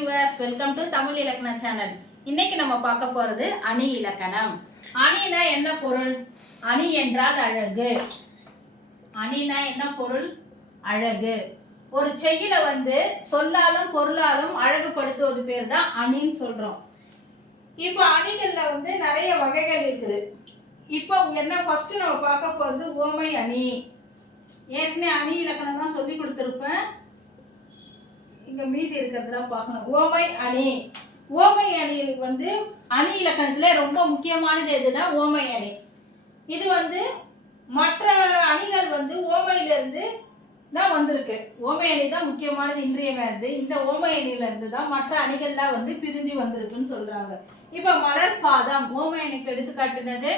Viewers, welcome to Tamil இலக்கண channel. இன்னைக்கு நம்ம பார்க்க போறது அணி இலக்கணம். அணினா என்ன பொருள்? அணி என்றால் அழகு. அணினா என்ன பொருள்? அழகு. ஒரு செய்யுளை சொல்லாலும் பொருளாலும் அழகுபடுத்துவது பேர் தான் அணின்னு சொல்றோம். இப்போ அணிகள்ல நிறைய வகைகள் இருக்குது. இப்போ என்ன ஃபர்ஸ்ட் நம்ம பார்க்க போறது ஓமை அணி. ஏற்கனவே அணி இலக்கணம் தான் சொல்லி கொடுத்துருப்பேன். இங்க மீதி இருக்கிறதுலாம் பார்க்கணும். ஓமை அணி. ஓமை அணி அணி இலக்கணத்துல ரொம்ப முக்கியமானது எதுனா ஓமை அணி. இது மற்ற அணிகள் ஓமையிலிருந்து தான் வந்திருக்கு. ஓமை அணி தான் முக்கியமானது, இன்றியமையாதது. இந்த ஓமை அணியில இருந்து தான் மற்ற அணிகள்லாம் பிரிஞ்சு வந்திருக்குன்னு சொல்றாங்க. இப்ப மலர்பாதம் ஓமை அணிக்கு எடுத்துக்காட்டுனது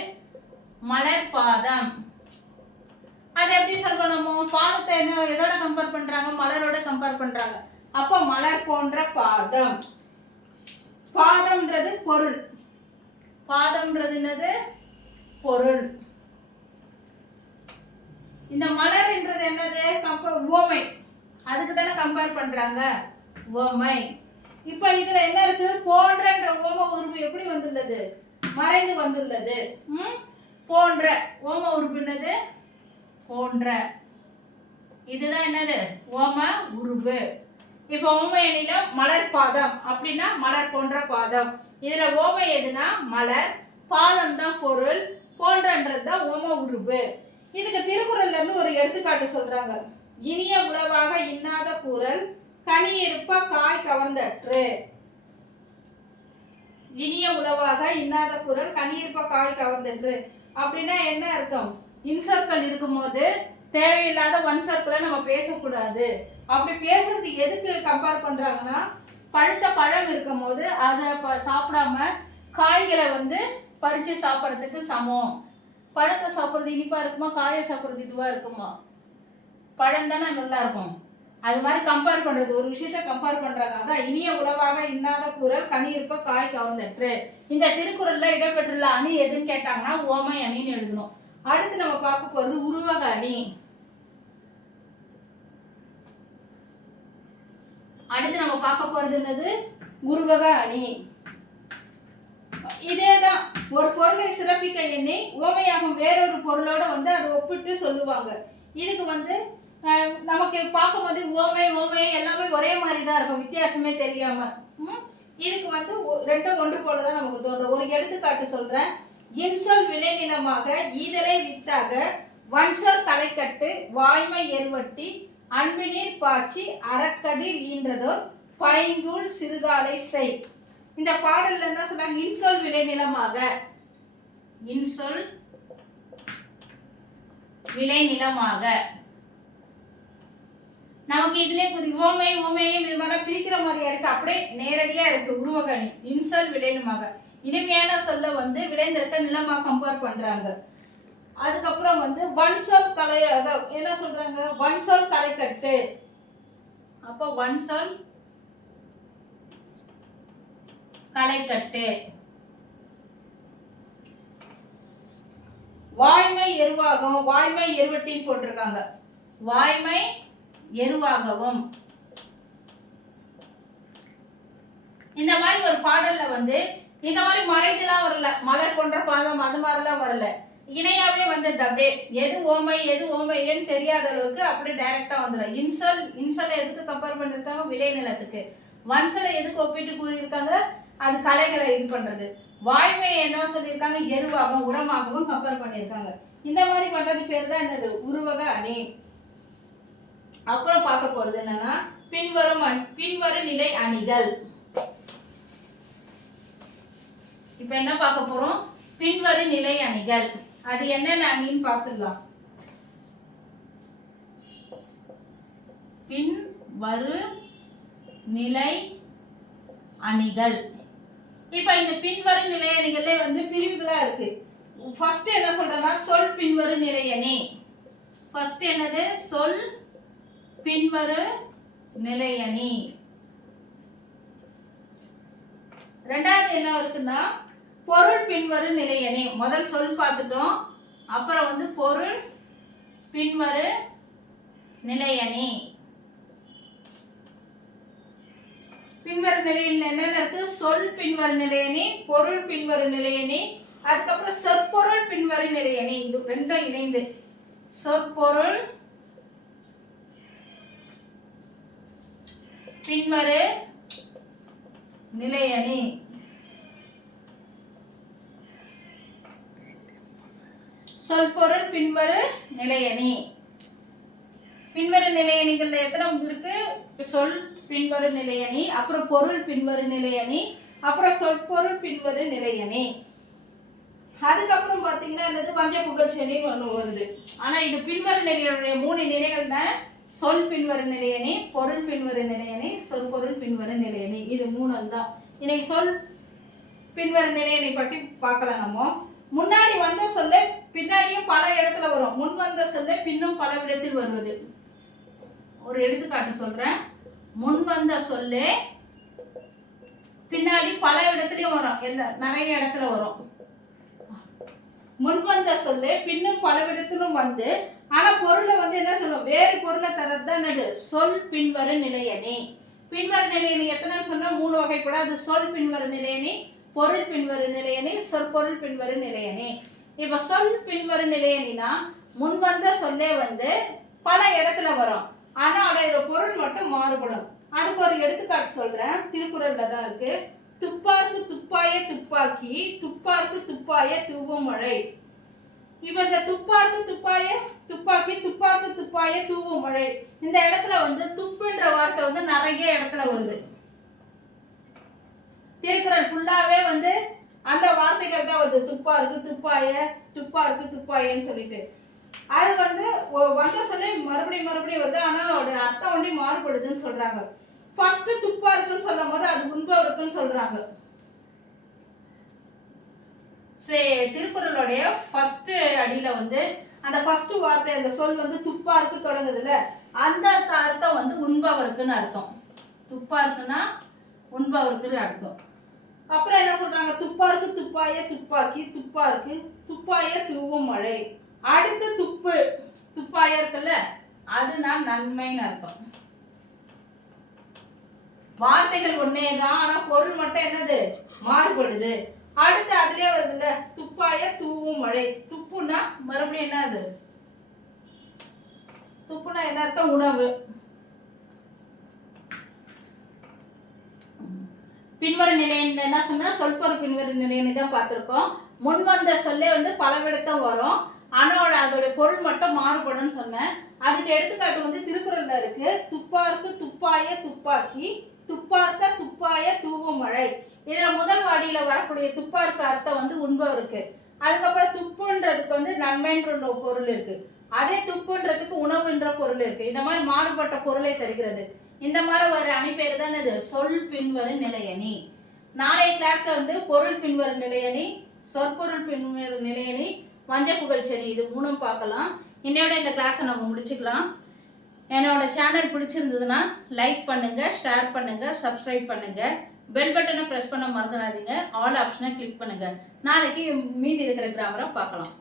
மலர்பாதம். அது எப்படி சொல்றோம்? நம்ம பாதத்தை எதோட கம்பேர் பண்றாங்க? மலரோட கம்பேர் பண்றாங்க. அப்போ மலர் போன்ற பாதம். பாதம்ன்றது பொருள். பாதம்ன்றது என்னது? பொருள். இந்த மலர்ன்றது என்னது? ஓமை. அதுக்கு தானே கம்பேர் பண்றாங்க, ஓமை. இப்ப இதுல என்ன இருக்கு? போன்றன்ற ஓம உருவு எப்படி வந்துள்ளது? மறைந்து வந்துள்ளது. போன்ற ஓம உருவு என்னது? போன்ற. இதுதான் என்னது? ஓம உருவு. இப்ப ஓமை அணியில மலர் பாதம் அப்படின்னா மலர் போன்ற பாதம். இதுல ஓமை எதுனா மலர், பாதம் தான் பொருள், போன்றன்றது தான் ஓம உருவு. இதுக்கு திருக்குறள்ல இருந்து ஒரு எடுத்துக்காட்டு சொல்றாங்க. இனிய உளவாக இன்னாத கூறல் கனி இருப்ப காய் கவர்ந்தற்று. இனிய உளவாக இன்னாத கூறல் கனி இருப்ப காய் கவர்ந்தற்று அப்படின்னா என்ன அர்த்தம்? இன்சொற்கள் இருக்கும்போது தேவையில்லாத ஒன் சர்க்கிளை நம்ம பேசக்கூடாது. அப்படி பேசுறது எதுக்கு கம்பேர் பண்றாங்கன்னா, பழுத்த பழம் இருக்கும் போது அதை சாப்பிடாம காய்களை பறிச்சு சாப்பிட்றதுக்கு சமம். பழத்தை சாப்பிட்றது இனிப்பா இருக்குமா? காயை சாப்பிட்றது இதுவா இருக்குமா? பழம் தானே நல்லா இருக்கும். அது மாதிரி கம்பேர் பண்றது, ஒரு விஷயத்த கம்பேர் பண்றாங்க. அதான் இனிய உளவாக இன்னாத கூறல் கனி இருப்ப காய் கவர்ந்தற்று. இந்த திருக்குறள்ல இடம்பெற்றுள்ள அணி எதுன்னு கேட்டாங்கன்னா ஓமை அணின்னு எழுதணும். அடுத்து நம்ம பார்க்க போறது உருவக அணி. அடுத்து நம்ம பார்க்க போறது என்னது? உருவக அணி. இதேதான், ஒரு பொருளை சிறப்பிக்க எண்ணி ஓமையாகும் வேறொரு பொருளோட அதை ஒப்பிட்டு சொல்லுவாங்க. இதுக்கு நமக்கு பார்க்கும்போது ஓமை ஓமை எல்லாமே ஒரே மாதிரி தான் இருக்கும், வித்தியாசமே தெரியாம. இதுக்கு ரெண்டும் ஒன்று போலதான் நமக்கு தோன்றும். ஒரு எடுத்துக்காட்டு சொல்றேன். இன்சொல் விளைநிலமாக ஈதலை வித்தாக வன்சொல் கலைக்கட்டு வாய்மை எருவட்டி அன்பினீர் பாய்ச்சி அறக்கதிர் ஈன்றதோர் பைங்கூழ் சிறுகாலை செய். இந்த பாடல்ல என்ன சொல்றாங்க? இன்சொல் விளைநிலமாக. இன்சொல் விளைநிலமாக. நமக்கு இதுல ஓமை ஓமையும் இது மாதிரி பிரிக்கிற மாதிரியா இருக்கு, அப்படியே நேரடியா இருக்கு. உருவக அணி இன்சொல் விளைநிலமாக. இனிமையான சொல்ல விளைந்திருக்க நிலமா கம்பேர் பண்றாங்க. அதுக்கப்புறம் வன்சொல் கலையாக என்ன சொல்றாங்க? வன்சொல் கலைக்கட்டு. அப்போ வன்சொல் கலைக்கட்டு. வாய்மை எருவாகவும் வாய்மை எருவட்டின்னு போட்டிருக்காங்க. வாய்மை எருவாகவும். இந்த மாதிரி ஒரு பாடல்ல இந்த மாதிரி மறைதெல்லாம் வரல, மலர் போன்ற பாதம் அது மாதிரிலாம் வரல. இணையாவே அப்படியே எது ஓமை எது ஓமை இல்லைன்னு தெரியாத அளவுக்கு அப்படியே டைரக்டா வந்துடும். இன்சொல் எதுக்கு கம்பேர் பண்ணிருக்காங்க? விளைநிலத்துக்கு. வன்சொலை எதுக்கு ஒப்பிட்டு கூறியிருக்காங்க? அது கலைகளை இது பண்றது. வாய்மை என்ன சொல்லியிருக்காங்க? எருவாகவும் உரமாகவும் கம்பேர் பண்ணியிருக்காங்க. இந்த மாதிரி பண்றது பேர் தான் என்னது? உருவக அணி. அப்புறம் பார்க்க போறது என்னன்னா பின்வரும் நிலை அணிகள். இப்ப என்ன பார்க்க போறோம்? பின்வரும் நிலை அணிகள். அது என்னென்ன அணின்னு பார்த்துடலாம். பின்வரு நிலை அணிகள். இப்ப இந்த பின்வரு நிலை அணிகள்ல பிரிவுகளா இருக்கு. ஃபர்ஸ்ட் என்ன சொல்றேன்னா சொல் பின்வரு நிலை அணி. ஃபர்ஸ்ட் என்னது? சொல் பின்வரு நிலை அணி. ரெண்டாவது என்ன இருக்குன்னா பொருள் பின்வரு நிலை அணி. முதல் சொல் பார்த்துட்டோம், அப்புறம் பொருள் பின்வரு நிலை அணி. பின்வரும் நிலையில் என்னென்ன இருக்கு? சொல் பின்வரும் நிலையணி, பொருள் பின்வரும் நிலையணி, அதுக்கப்புறம் சொற்பொருள் பின்வரும் நிலையணி. இது ரெண்டும் இணைந்து சொற்பொருள் பின்வரு நிலையணி. சொல்பொருள் பின்வரு நிலையணி. பின்வரு நிலையணிகள்ல எத்தனை இருக்கு? சொல் பின்வரு நிலையணி, அப்புறம் பொருள் பின்வரு நிலையணி, அப்புறம் சொற்பொருள் பின்வரு நிலையணி. அதுக்கப்புறம் பார்த்தீங்கன்னா என்னது? வஞ்ச புகழ்ச்செயலி ஒன்று வருது. ஆனால் இது பின்வரு நிலையனுடைய 3 நிலைகள் தான். சொல் பின்வரு நிலையணி, பொருள் பின்வரு நிலையணி, சொற்பொருள் பின்வரு நிலையணி. இது 3 தான். இன்னைக்கு சொல் பின்வரு நிலையணி பற்றி பார்க்கலாம். நம்ம முன்னாடி வந்த சொல்ல பின்னாடியும் பல இடத்துல வரும். முன் வந்த சொல்ல பின்னும் பல இடத்தில் வருவது. ஒரு எடுத்துக்காட்டு சொல்றேன். முன் வந்த சொல்லே பின்னாடி பல இடத்துலயும் வரும். நிறைய இடத்துல வரும். முன் வந்த சொல்லே பின்னும் பல இடத்திலும் வந்து, ஆனா பொருளை வந்து என்ன சொல்லும்? வேறு பொருளை தரது தான் என்னது? சொல் பின்வரு நிலையணி. பின்வரு நிலையணி எத்தனை சொன்னா 3 வகைப்படும். அது சொல் பின்வரு நிலையணி, பொருள் பின்வரு நிலையணி, சொற்பொருள் பின்வரு நிலையணி. இப்ப சொல் பின்வரு நிலையணினா முன் வந்த சொல்லே வந்து பல இடத்துல வரும். ஆனா அதோட பொருள் மட்டும் மாறுபடும். அதுக்கு ஒரு எடுத்துக்காட்டு சொல்றேன். திருக்குறள்ல தான் இருக்கு. துப்பார்க்கு துப்பாய துப்பாக்கி, துப்பார்க்கு துப்பாய தூவும் மழை. இப்ப இந்த துப்பார்க்கு துப்பாய துப்பாக்கி, துப்பார்க்கு துப்பாய தூவும் மழை, இந்த இடத்துல வந்து துப்புன்ற வார்த்தை வந்து நிறைய இடத்துல வருது. திருக்குறள் ஃபுல்லாவே வந்து அந்த வார்த்தைகள் தான் வருது. துப்பார்க்கு துப்பாய, துப்பார்க்கு துப்பாயன்னு சொல்லிட்டு. அது வந்து வந்த சொல்லி மறுபடியும் வருது. ஆனா அதோட அர்த்தம் ஒண்டி மாறுபடுதுன்னு சொல்றாங்க. ஃபர்ஸ்ட் துப்பா இருக்குன்னு சொல்லும் போது அது உண்பா இருக்குன்னு சொல்றாங்க. திருக்குறளுடைய ஃபர்ஸ்ட் அடியில வந்து அந்த ஃபர்ஸ்ட் வார்த்தை, அந்த சொல் வந்து துப்பா இருக்கு தொடங்குதுல, அந்த அர்த்தம் வந்து உண்பவருக்குன்னு அர்த்தம். துப்பா இருக்குன்னா உண்பவருக்குன்னு அர்த்தம். அப்புறம் என்ன சொல்றாங்க? துப்பாருக்கு துப்பாய துப்பாக்கி, துப்பாருக்கு துப்பாய தூவும் மழை. அடுத்து துப்பு, துப்பாய இருக்குல்ல, அது நான் நன்மைன்னு அர்த்தம். வார்த்தைகள் ஒன்னே தான், ஆனா பொருள் மட்டும் என்னது? மாறுபடுது. அடுத்து அதுலயே வருதுல்ல, துப்பாய தூவும் மழை. துப்புனா மறுபடியும் என்ன? அது துப்புனா என்ன அர்த்தம்? உணவு. பின்வரும் நிலையன்னு என்ன சொன்னா சொல்பொருள் பின்வரும் நிலையன்னு தான் பார்த்துருக்கோம். முன் வந்த சொல்லே வந்து பலவிடத்தான் வரும். ஆனால் அதோட பொருள் மட்டும் மாறுபடும் சொன்னேன். அதுக்கு எடுத்துக்காட்டு வந்து திருக்குறள்ல இருக்கு. துப்பார்க்கு துப்பாய துப்பாக்கி, துப்பார்க்க துப்பாய தூவும் மழை. இதுல முதல் வாடியில வரக்கூடிய துப்பார்க்கு அர்த்தம் வந்து உண்பவருக்கு. அதுக்கப்புறம் துப்புன்றதுக்கு வந்து நன்மைன்ற பொருள் இருக்கு. அதே துப்புன்றதுக்கு உணவுன்ற பொருள் இருக்கு. இந்த மாதிரி மாறுபட்ட பொருளை தருகிறது. இந்த மாதிரி ஒரு அணிபேர் தான் இது சொல் பின்வரும் நிலையணி. நாளைய கிளாஸ்ல வந்து பொருள் பின்வரும் நிலையணி, சொற்பொருள் பின்வரும் நிலையணி, வஞ்ச புகழ்ச்செயலி, இது 3 பார்க்கலாம். இன்னையோட இந்த கிளாஸை நம்ம முடிச்சுக்கலாம். என்னோட சேனல் பிடிச்சிருந்ததுன்னா லைக் பண்ணுங்க, ஷேர் பண்ணுங்க, சப்ஸ்கிரைப் பண்ணுங்க, பெல் பட்டனை ப்ரெஸ் பண்ண மறந்துடாதீங்க, ஆல் ஆப்ஷனை கிளிக் பண்ணுங்க. நாளைக்கு மீதி இருக்கிற கிராமரை பார்க்கலாம்.